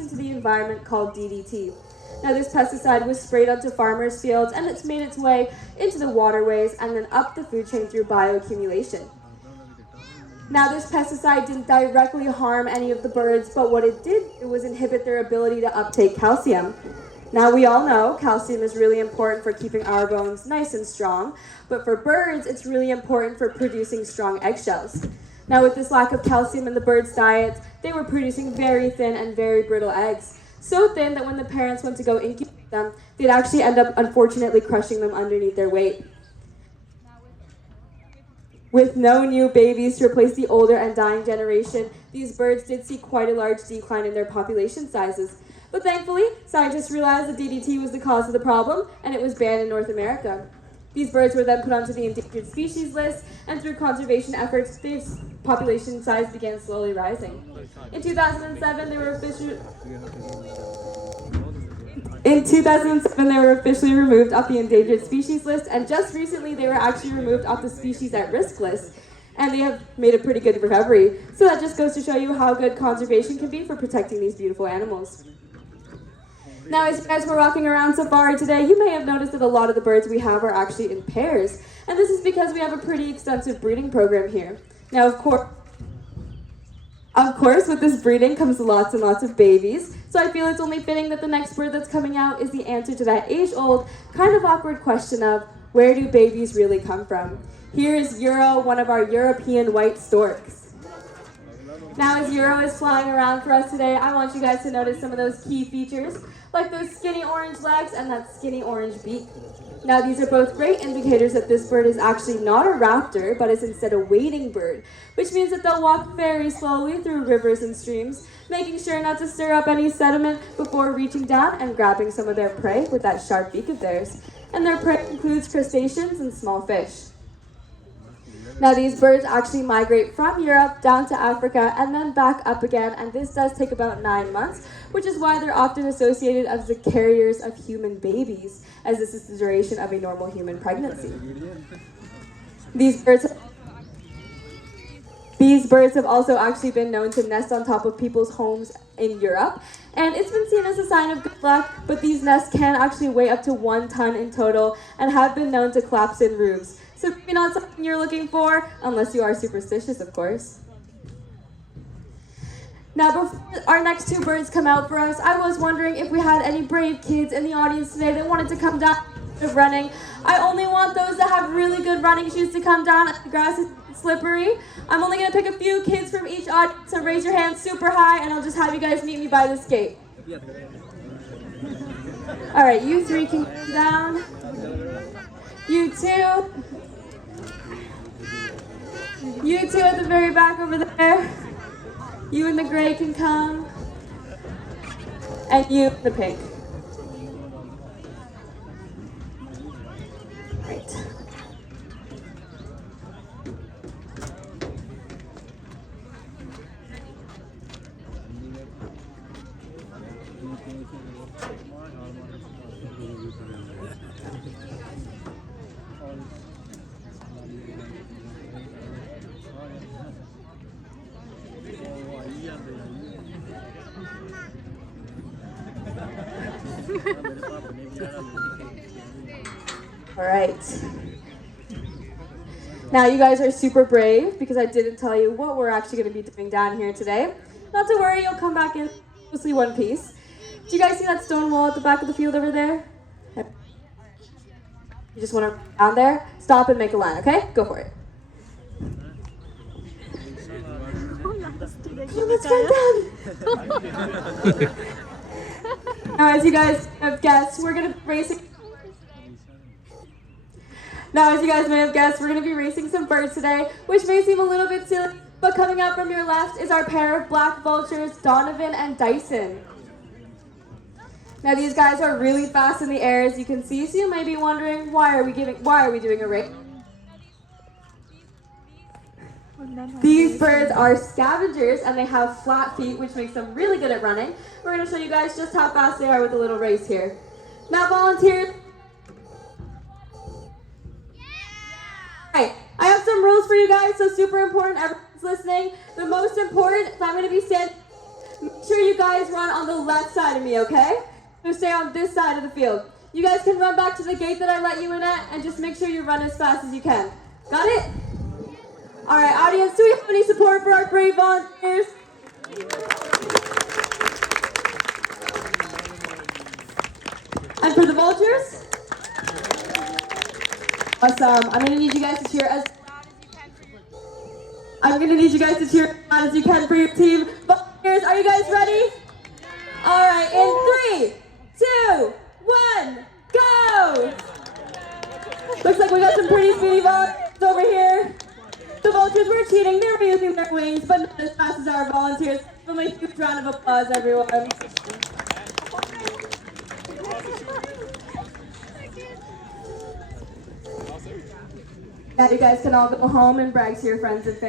into the environment called DDT. Now this pesticide was sprayed onto farmers' fields and it's made its way into the waterways and then up the food chain through bioaccumulation. Now this pesticide didn't directly harm any of the birds, but what it did was inhibit their ability to uptake calcium. Now we all know calcium is really important for keeping our bones nice and strong, but for birds it's really important for producing strong eggshells. Now with this lack of calcium in the birds' diets, they were producing very thin and very brittle eggs. So thin that when the parents went to go incubate them, they'd actually end up unfortunately crushing them underneath their weight. With no new babies to replace the older and dying generation, these birds did see quite a large decline in their population sizes. But thankfully, scientists realized that DDT was the cause of the problem, and it was banned in North America. These birds were then put onto the endangered species list, and through conservation efforts, their population size began slowly rising. In 2007, they were officially removed off the endangered species list, and just recently they were actually removed off the species at risk list. And they have made a pretty good recovery. So that just goes to show you how good conservation can be for protecting these beautiful animals. Now, as you guys were walking around safari today, you may have noticed that a lot of the birds we have are actually in pairs. And this is because we have a pretty extensive breeding program here. Now, of course, with this breeding comes lots and lots of babies. So I feel it's only fitting that the next bird that's coming out is the answer to that age-old, kind of awkward question of, where do babies really come from? Here is Euro, one of our European white storks. Now as Euro is flying around for us today, I want you guys to notice some of those key features, like those skinny orange legs and that skinny orange beak. Now these are both great indicators that this bird is actually not a raptor, but is instead a wading bird, which means that they'll walk very slowly through rivers and streams, making sure not to stir up any sediment before reaching down and grabbing some of their prey with that sharp beak of theirs. And their prey includes crustaceans and small fish. Now these birds actually migrate from Europe down to Africa and then back up again, and this does take about 9 months, which is why they're often associated as the carriers of human babies, as this is the duration of a normal human pregnancy. These birds have also actually been known to nest on top of people's homes in Europe, and it's been seen as a sign of good luck, but these nests can actually weigh up to 1 ton in total and have been known to collapse in roofs. So maybe not something you're looking for, unless you are superstitious, of course. Now, before our next 2 birds come out for us, I was wondering if we had any brave kids in the audience today that wanted to come down of running. I only want those that have really good running shoes to come down. The grass is slippery. I'm only going to pick a few kids from each audience, so raise your hands super high, and I'll just have you guys meet me by this gate. All right, you 3 can come down. You 2. You 2 at the very back over there. You in the gray can come. And you in the pink. Right. All right. Now you guys are super brave because I didn't tell you what we're actually going to be doing down here today. Not to worry, you'll come back in mostly one piece. Do you guys see that stone wall at the back of the field over there? You just want to run down there, stop and make a line, okay? Go for it. Let's go down. Now, as you guys have guessed, we're going to be racing. Now, as you guys may have guessed, we're going to be racing some birds today, which may seem a little bit silly, but coming up from your left is our pair of black vultures, Donovan and Dyson. Now, these guys are really fast in the air, as you can see, so you may be wondering, why are we doing a race? These birds are scavengers, and they have flat feet, which makes them really good at running. We're going to show you guys just how fast they are with a little race here. Now, volunteers. Right, I have some rules for you guys, so super important, everyone's listening. The most important, if I'm going to be standing, Make sure you guys run on the left side of me, okay? So stay on this side of the field. You guys can run back to the gate that I let you in at, and just make sure you run as fast as you can. Got it? All right, audience, do we have any support for our brave volunteers? And for the vultures? Awesome. I'm gonna need you guys to cheer as loud as you can for your team. Volunteers, are you guys ready? All right, in 3, 2, 1, go! Looks like we got some pretty speedy volunteers over here. The vultures were cheating, they were using their wings, but not as fast as our volunteers. Give them a huge round of applause, everyone. Now you guys can all go home and brag to your friends and family.